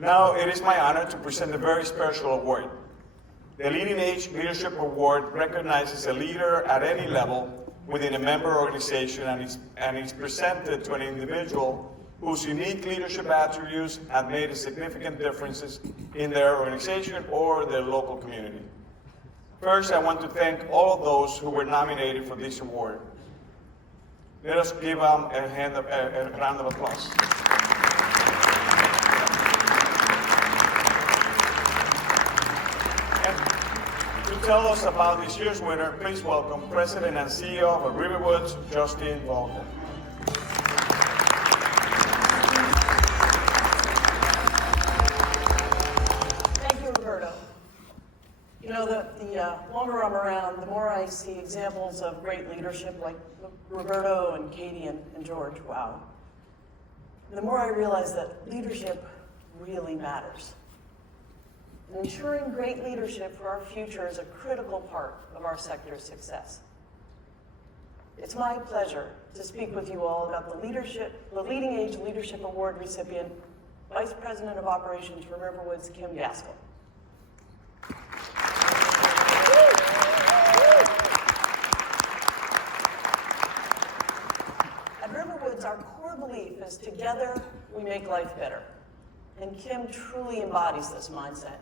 Now it is my honor to present a very special award. The LeadingAge Leadership Award recognizes a leader at any level within a member organization and is presented to an individual whose unique leadership attributes have made a significant differences in their organization or their local community. First, I want to thank all of those who were nominated for this award. Let us give them a round of applause. And to tell us about this year's winner, please welcome President and CEO of Riverwoods, Justin Walden. You know, the longer I'm around, the more I see examples of great leadership like Roberto and Katie and George, wow. The more I realize that leadership really matters. And ensuring great leadership for our future is a critical part of our sector's success. It's my pleasure to speak with you all about the LeadingAge Leadership Award recipient, Vice President of Operations for Riverwoods, Kim Gaskell. Our core belief is together we make life better, and Kim truly embodies this mindset.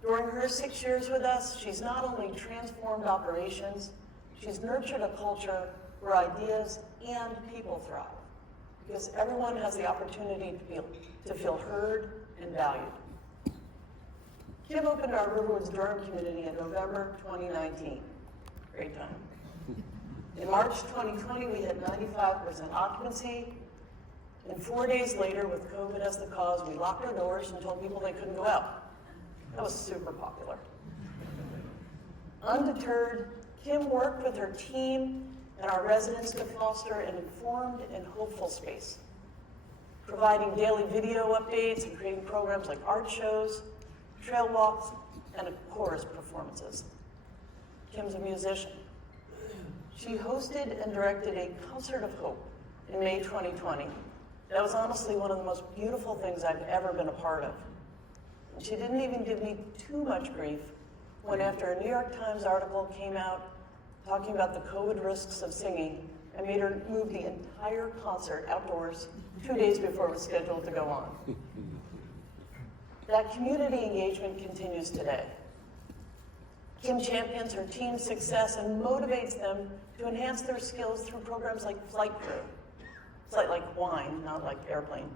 During her 6 years with us, she's not only transformed operations, she's nurtured a culture where ideas and people thrive, because everyone has the opportunity to feel heard and valued. Kim opened our Riverwoods Durham community in November 2019. Great time. In March 2020, we had 95% occupancy, and 4 days later, with COVID as the cause, we locked our doors and told people they couldn't go out. That was super popular. Undeterred, Kim worked with her team and our residents to foster an informed and hopeful space, providing daily video updates and creating programs like art shows, trail walks, and chorus performances. Kim's a musician. She hosted and directed a Concert of Hope in May 2020. That was honestly one of the most beautiful things I've ever been a part of. And she didn't even give me too much grief when, after a New York Times article came out talking about the COVID risks of singing, I made her move the entire concert outdoors 2 days before it was scheduled to go on. That community engagement continues today. Kim champions her team's success and motivates them to enhance their skills through programs like Flight Crew. Flight like wine, not like airplane,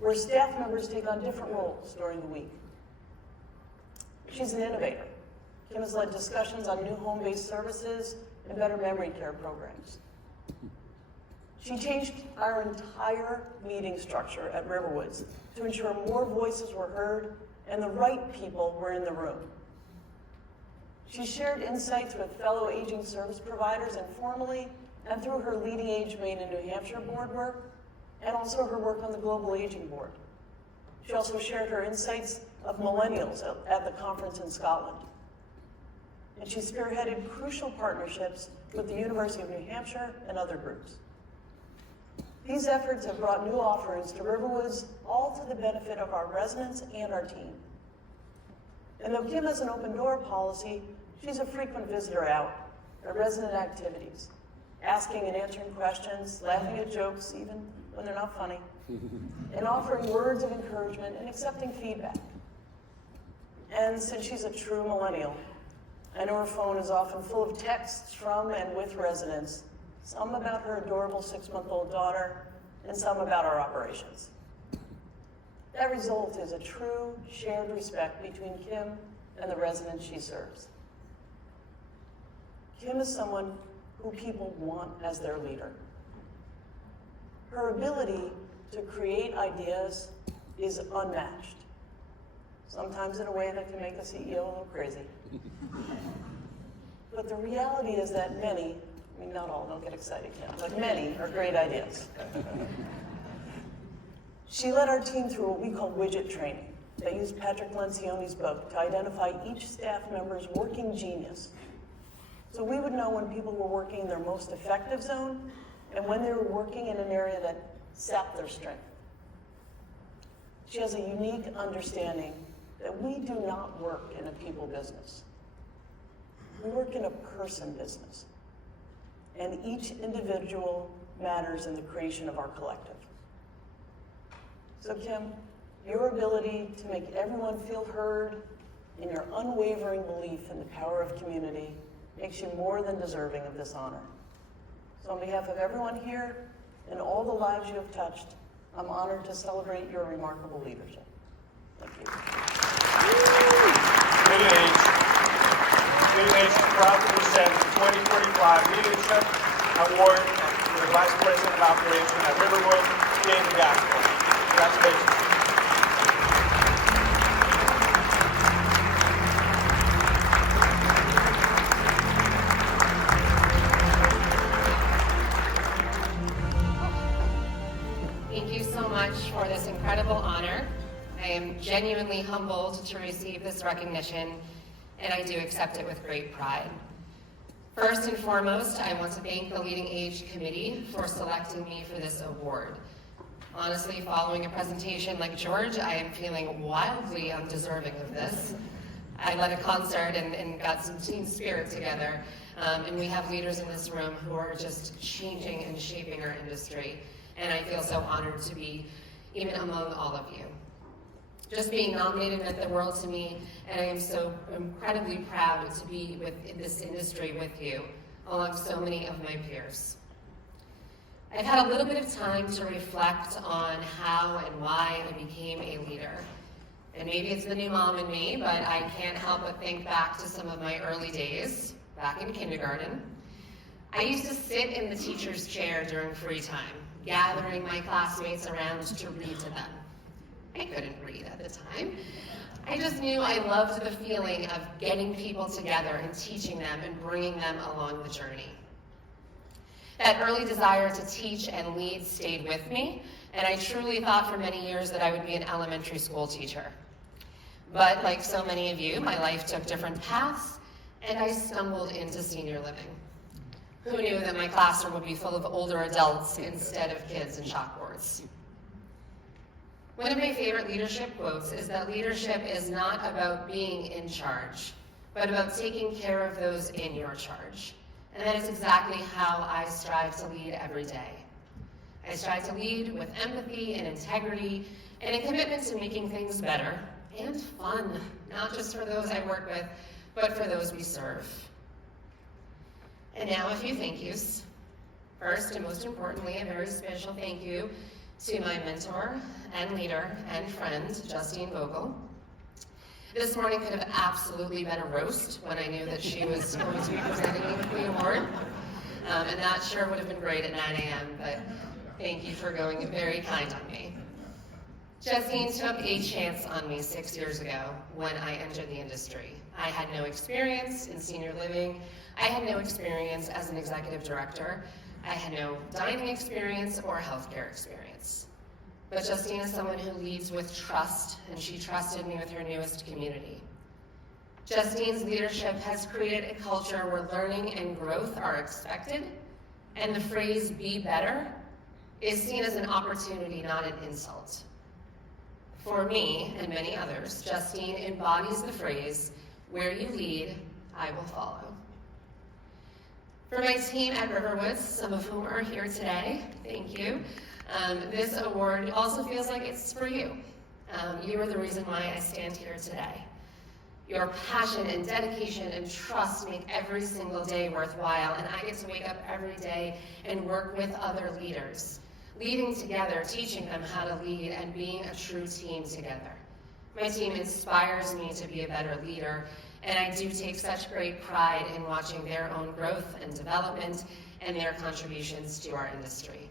where staff members take on different roles during the week. She's an innovator. Kim has led discussions on new home-based services and better memory care programs. She changed our entire meeting structure at Riverwoods to ensure more voices were heard and the right people were in the room. She shared insights with fellow aging service providers informally and through her LeadingAge Maine and New Hampshire board work, and also her work on the Global Aging Board. She also shared her insights of millennials at the conference in Scotland. And she spearheaded crucial partnerships with the University of New Hampshire and other groups. These efforts have brought new offerings to Riverwoods, all to the benefit of our residents and our team. And though Kim has an open door policy, she's a frequent visitor out at resident activities, asking and answering questions, laughing at jokes even when they're not funny, and offering words of encouragement and accepting feedback. And since she's a true millennial, I know her phone is often full of texts from and with residents, some about her adorable 6-month-old daughter, and some about our operations. That result is a true shared respect between Kim and the residents she serves. Kim is someone who people want as their leader. Her ability to create ideas is unmatched, sometimes in a way that can make a CEO a little crazy. But the reality is that many, I mean not all, don't get excited, Kim, but many are great ideas. She led our team through what we call widget training. They used Patrick Lencioni's book to identify each staff member's working genius. So we would know when people were working in their most effective zone and when they were working in an area that sapped their strength. She has a unique understanding that we do not work in a people business. We work in a person business. And each individual matters in the creation of our collective. So Kim, your ability to make everyone feel heard and your unwavering belief in the power of community makes you more than deserving of this honor. So on behalf of everyone here and all the lives you have touched, I'm honored to celebrate your remarkable leadership. Thank you. LeadingAge is proud to present the 2025 Leadership Award to the Vice President of Operations at Riverwood, Gaskell. Congratulations. Thank you so much for this incredible honor. I am genuinely humbled to receive this recognition, and I do accept it with great pride. First and foremost, I want to thank the LeadingAge committee for selecting me for this award. Honestly, following a presentation like George, I am feeling wildly undeserving of this. I led a concert and got some team spirit together, and we have leaders in this room who are just changing and shaping our industry. And I feel so honored to be even among all of you. Just being nominated meant the world to me, and I am so incredibly proud to be in this industry with you, along so many of my peers. I've had a little bit of time to reflect on how and why I became a leader. And maybe it's the new mom in me, but I can't help but think back to some of my early days, back in kindergarten. I used to sit in the teacher's chair during free time, gathering my classmates around to read to them. I couldn't read at the time. I just knew I loved the feeling of getting people together and teaching them and bringing them along the journey. That early desire to teach and lead stayed with me, and I truly thought for many years that I would be an elementary school teacher. But like so many of you, my life took different paths, and I stumbled into senior living. Who knew that my classroom would be full of older adults instead of kids and chalkboards? One of my favorite leadership quotes is that leadership is not about being in charge, but about taking care of those in your charge. And that is exactly how I strive to lead every day. I strive to lead with empathy and integrity and a commitment to making things better and fun, not just for those I work with, but for those we serve. And now a few thank yous. First and most importantly, a very special thank you to my mentor and leader and friend, Justine Vogel. This morning could have absolutely been a roast when I knew that she was going to be presenting me with the award. And that sure would have been great at 9 a.m., but thank you for going very kind on me. Justine took a chance on me 6 years ago when I entered the industry. I had no experience in senior living. I had no experience as an executive director. I had no dining experience or healthcare experience. But Justine is someone who leads with trust, and she trusted me with her newest community. Justine's leadership has created a culture where learning and growth are expected, and the phrase "be better" is seen as an opportunity, not an insult. For me, and many others, Justine embodies the phrase, "Where you lead, I will follow." For my team at Riverwoods, some of whom are here today, thank you. This award also feels like it's for you. You are the reason why I stand here today. Your passion and dedication and trust make every single day worthwhile, and I get to wake up every day and work with other leaders, leading together, teaching them how to lead, and being a true team together. My team inspires me to be a better leader, and I do take such great pride in watching their own growth and development and their contributions to our industry.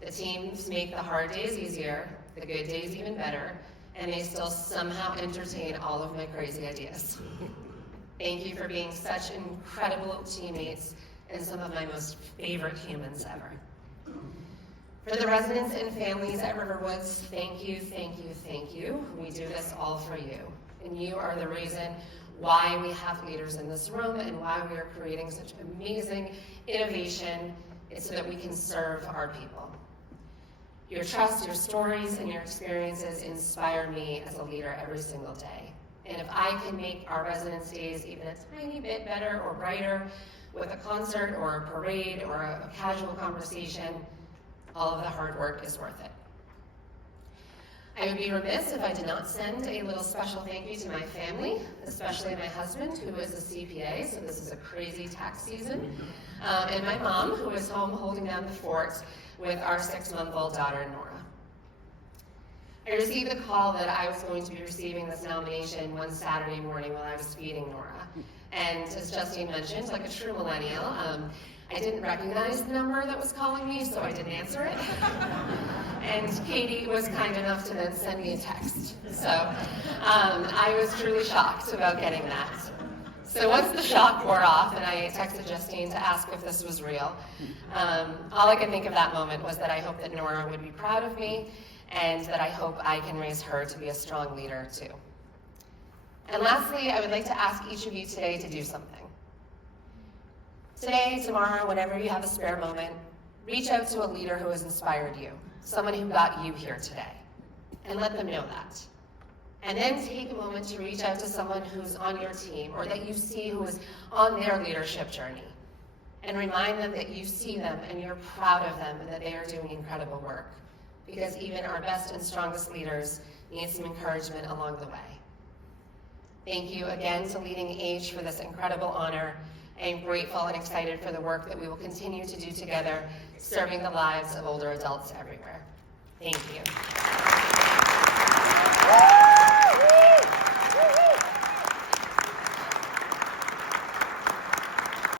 The teams make the hard days easier, the good days even better, and they still somehow entertain all of my crazy ideas. Thank you for being such incredible teammates and some of my most favorite humans ever. For the residents and families at Riverwoods, thank you, thank you, thank you. We do this all for you. And you are the reason why we have leaders in this room and why we are creating such amazing innovation so that we can serve our people. Your trust, your stories, and your experiences inspire me as a leader every single day. And if I can make our residence days even a tiny bit better or brighter with a concert or a parade or a casual conversation, all of the hard work is worth it. I would be remiss if I did not send a little special thank you to my family, especially my husband, who is a CPA, so this is a crazy tax season, and my mom, who is home holding down the fort with our 6-month-old daughter, Nora. I received the call that I was going to be receiving this nomination one Saturday morning while I was feeding Nora. And as Justine mentioned, like a true millennial, I didn't recognize the number that was calling me, so I didn't answer it. And Katie was kind enough to then send me a text. So I was truly shocked about getting that. So once the shock wore off and I texted Justine to ask if this was real, all I could think of that moment was that I hope that Nora would be proud of me and that I hope I can raise her to be a strong leader too. And lastly, I would like to ask each of you today to do something. Today, tomorrow, whenever you have a spare moment, reach out to a leader who has inspired you, someone who got you here today, and let them know that. And then take a moment to reach out to someone who's on your team or that you see who is on their leadership journey, and remind them that you see them and you're proud of them and that they are doing incredible work, because even our best and strongest leaders need some encouragement along the way. Thank you again to LeadingAge for this incredible honor. I am grateful and excited for the work that we will continue to do together, serving the lives of older adults everywhere. Thank you.